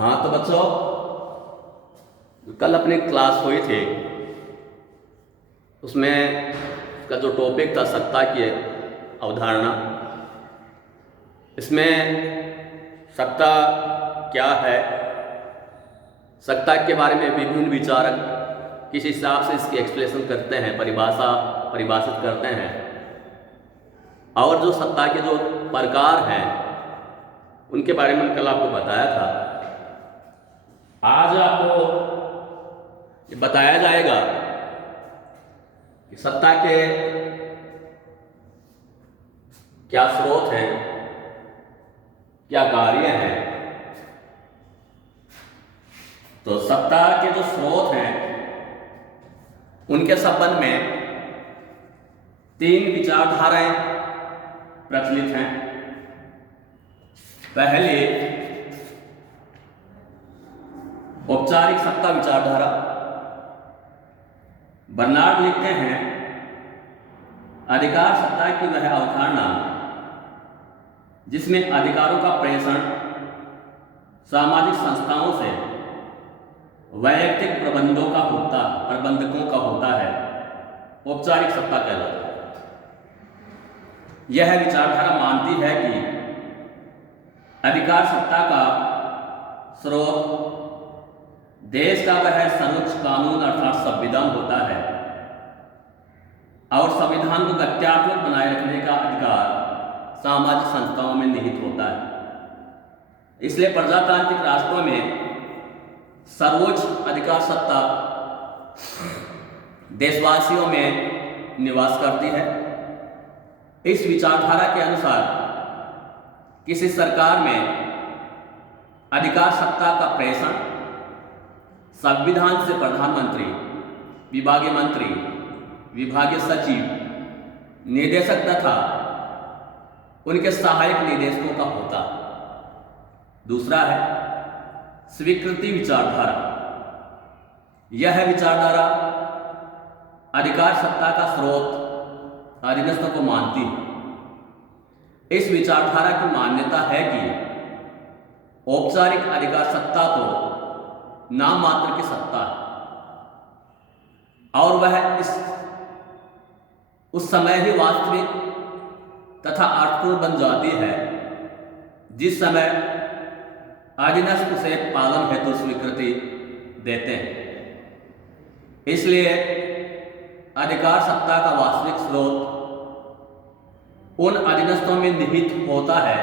हाँ तो बच्चों, कल अपनी क्लास हुई थी, उसमें का जो टॉपिक था सत्ता की अवधारणा। इसमें सत्ता क्या है, सत्ता के बारे में विभिन्न विचारक किस हिसाब से इसकी एक्सप्लेनेशन करते हैं, परिभाषित करते हैं, और जो सत्ता के जो प्रकार हैं उनके बारे में कल आपको बताया था। आज आपको ये बताया जाएगा कि सत्ता के क्या स्रोत हैं, क्या कार्य हैं। तो सत्ता के जो स्रोत हैं उनके संबंध में 3 विचारधाराएं प्रचलित हैं। पहले औपचारिक सत्ता विचारधारा। बर्नार्ड लिखते हैं, अधिकार सत्ता की वह अवधारणा जिसमें अधिकारों का प्रेषण सामाजिक संस्थाओं से वैयक्तिक प्रबंधकों का होता है, औपचारिक सत्ता कहलाता है। यह विचारधारा मानती है कि अधिकार सत्ता का स्रोत देश का वह सर्वोच्च कानून अर्थात संविधान होता है, और संविधान को गत्यात्मक बनाए रखने का अधिकार सामाजिक संस्थाओं में निहित होता है। इसलिए प्रजातांत्रिक राष्ट्रों में सर्वोच्च अधिकार सत्ता देशवासियों में निवास करती है। इस विचारधारा के अनुसार किसी सरकार में अधिकार सत्ता का प्रेषण संविधान से प्रधानमंत्री, विभागीय मंत्री, विभागीय सचिव, निदेशक तथा उनके सहायक निदेशकों का होता है। दूसरा है स्वीकृति विचारधारा। यह विचारधारा अधिकार सत्ता का स्रोत अधीनस्थों को मानती है। इस विचारधारा की मान्यता है कि औपचारिक अधिकार सत्ता तो नाम मात्र की सत्ता है, और वह उस समय ही वास्तविक तथा अर्थपूर्ण बन जाती है जिस समय अधीनस्थ उसे पालन हेतु स्वीकृति देते हैं। इसलिए अधिकार सत्ता का वास्तविक स्रोत उन अधीनस्थों में निहित होता है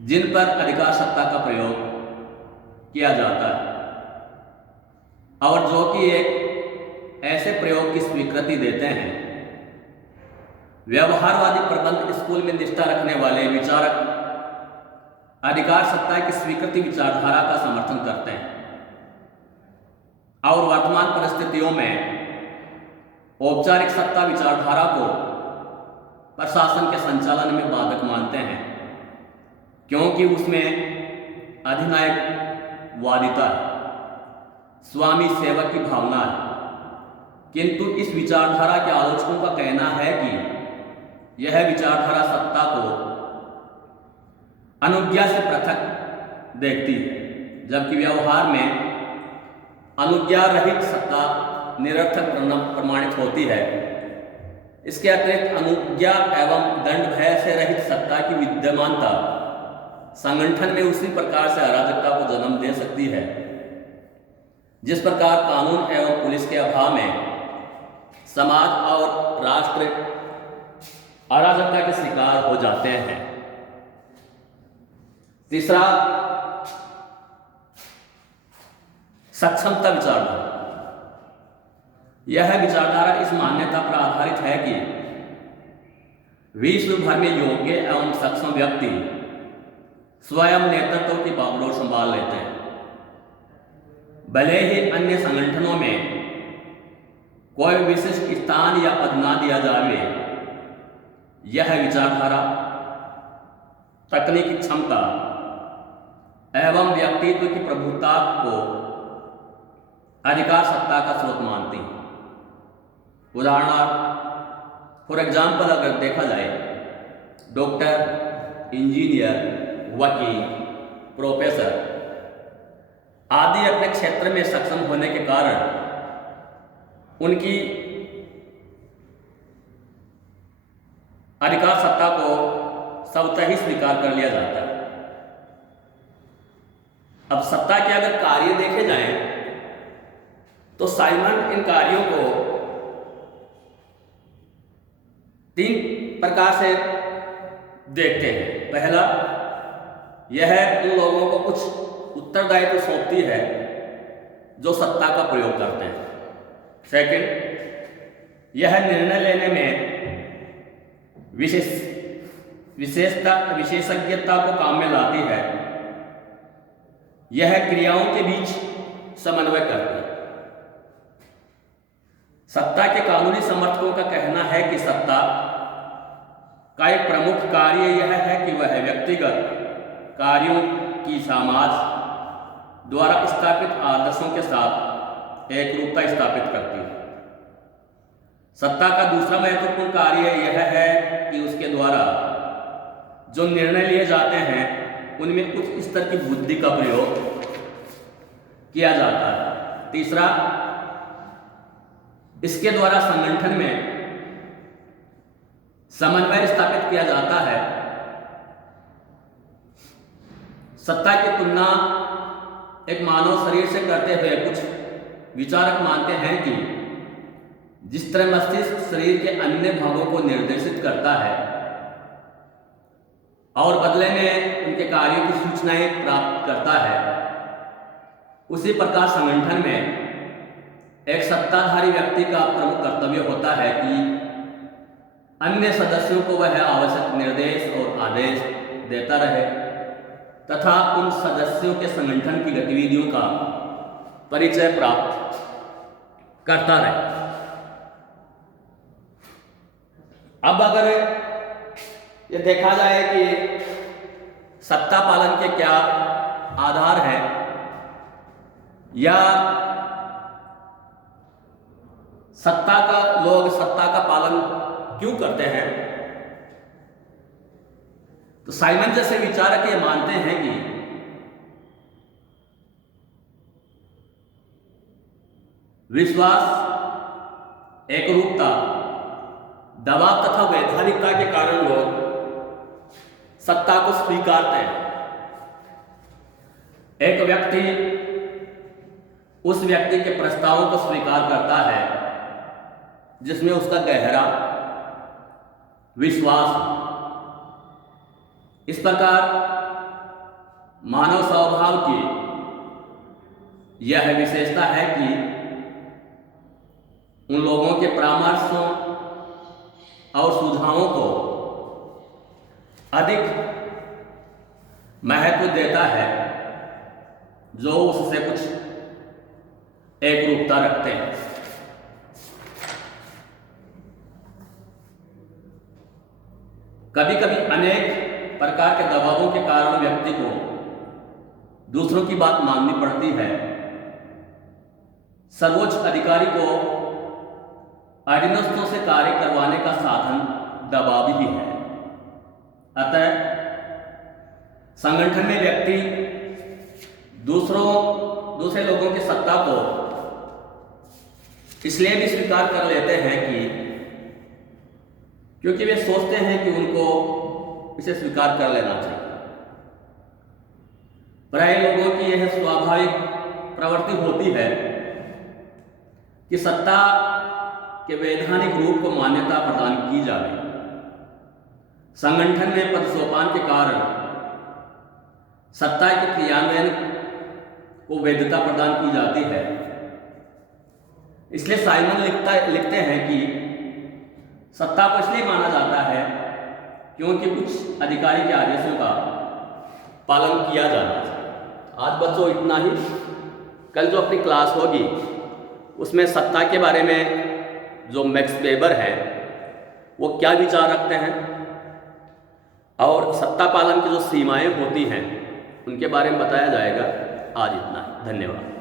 जिन पर अधिकार सत्ता का प्रयोग किया जाता है, और जो कि एक ऐसे प्रयोग की स्वीकृति देते हैं। व्यवहारवादी प्रबंध स्कूल में निष्ठा रखने वाले विचारक अधिकार सत्ता की स्वीकृति विचारधारा का समर्थन करते हैं, और वर्तमान परिस्थितियों में औपचारिक सत्ता विचारधारा को प्रशासन के संचालन में बाधक मानते हैं, क्योंकि उसमें अधिनायकवादिता है, स्वामी सेवक की भावना है। किंतु इस विचारधारा के आलोचकों का कहना है कि यह विचारधारा सत्ता को अनुज्ञा से पृथक देखती है, जबकि व्यवहार में अनुज्ञा रहित सत्ता निरर्थक प्रमाणित होती है। इसके अतिरिक्त अनुज्ञा एवं दंड भय से रहित सत्ता की विद्यमानता संगठन में उसी प्रकार से अराजकता को जन्म दे सकती है जिस प्रकार कानून एवं पुलिस के अभाव में समाज और राष्ट्र अराजकता के शिकार हो जाते हैं। तीसरा सक्षमता विचारधारा। यह विचारधारा इस मान्यता पर आधारित है कि विश्व भर में योग्य एवं सक्षम व्यक्ति स्वयं नेतृत्व की बागडोर संभाल लेते हैं, भले ही अन्य संगठनों में कोई विशिष्ट स्थान या पद ना दिया जाए। यह विचारधारा तकनीकी क्षमता एवं व्यक्तित्व की प्रभुता को अधिकार सत्ता का स्रोत मानती है। उदाहरणार्थ फॉर एग्जाम्पल अगर देखा जाए, डॉक्टर, इंजीनियर, वकील, प्रोफेसर आदि अपने क्षेत्र में सक्षम होने के कारण उनकी अधिकार सत्ता को स्वतः ही स्वीकार कर लिया जाता है। अब सत्ता के अगर कार्य देखे जाएं तो साइमन इन कार्यों को 3 प्रकार से देखते हैं। पहला, यह उन लोगों को कुछ उत्तरदायित्व सौंपती है जो सत्ता का प्रयोग करते हैं। सेकंड, यह निर्णय लेने में विशेषज्ञता को काम में लाती है। यह क्रियाओं के बीच समन्वय करती है। सत्ता के कानूनी समर्थकों का कहना है कि सत्ता का एक प्रमुख कार्य यह है कि वह व्यक्तिगत कार्यों की समाज द्वारा स्थापित आदर्शों के साथ एक रूपता स्थापित करती है। सत्ता का दूसरा महत्वपूर्ण कार्य यह है कि उसके द्वारा जो निर्णय लिए जाते हैं उनमें उच्च स्तर की बुद्धि का प्रयोग किया जाता है। तीसरा, इसके द्वारा संगठन में समन्वय स्थापित किया जाता है। सत्ता की तुलना एक मानव शरीर से करते हुए कुछ विचारक मानते हैं कि जिस तरह मस्तिष्क शरीर के अन्य भागों को निर्देशित करता है और बदले में उनके कार्यों की सूचनाएं प्राप्त करता है, उसी प्रकार संगठन में एक सत्ताधारी व्यक्ति का प्रमुख कर्तव्य होता है कि अन्य सदस्यों को वह आवश्यक निर्देश और आदेश देता रहे तथा उन सदस्यों के संगठन की गतिविधियों का परिचय प्राप्त करता रहे। अब अगर ये देखा जाए कि सत्ता पालन के क्या आधार हैं या लोग सत्ता का पालन क्यों करते हैं, तो साइमन जैसे विचारक ये मानते हैं कि विश्वास, एकरूपता, दबाव तथा वैधानिकता के कारण लोग सत्ता को स्वीकारते हैं। एक व्यक्ति उस व्यक्ति के प्रस्तावों को स्वीकार करता है जिसमें उसका गहरा विश्वास हो। इस प्रकार मानव स्वभाव की यह विशेषता है कि उन लोगों के परामर्शों और सुझावों को अधिक महत्व देता है जो उससे कुछ एकरूपता रखते हैं। कभी कभी अनेक प्रकार के दबावों के कारण व्यक्ति को दूसरों की बात माननी पड़ती है। सर्वोच्च अधिकारी को अधीनस्थों से कार्य करवाने का साधन दबाव ही है। अतः संगठन में व्यक्ति दूसरे लोगों की सत्ता को इसलिए भी स्वीकार कर लेते हैं क्योंकि वे सोचते हैं कि उनको इसे स्वीकार कर लेना चाहिए। प्राय लोगों की यह स्वाभाविक प्रवृत्ति होती है कि सत्ता के वैधानिक रूप को मान्यता प्रदान की जाए। संगठन में पदसोपान के कारण सत्ता के क्रियान्वयन को वैधता प्रदान की जाती है। इसलिए साइमन लिखते हैं कि सत्ता को इसलिए माना जाता है क्योंकि कुछ अधिकारी के आदेशों का पालन किया जाना चाहिए। आज बच्चों इतना ही। कल जो अपनी क्लास होगी उसमें सत्ता के बारे में जो मैक्स वेबर है वो क्या विचार रखते हैं और सत्ता पालन की जो सीमाएं होती हैं उनके बारे में बताया जाएगा। आज इतना ही। धन्यवाद।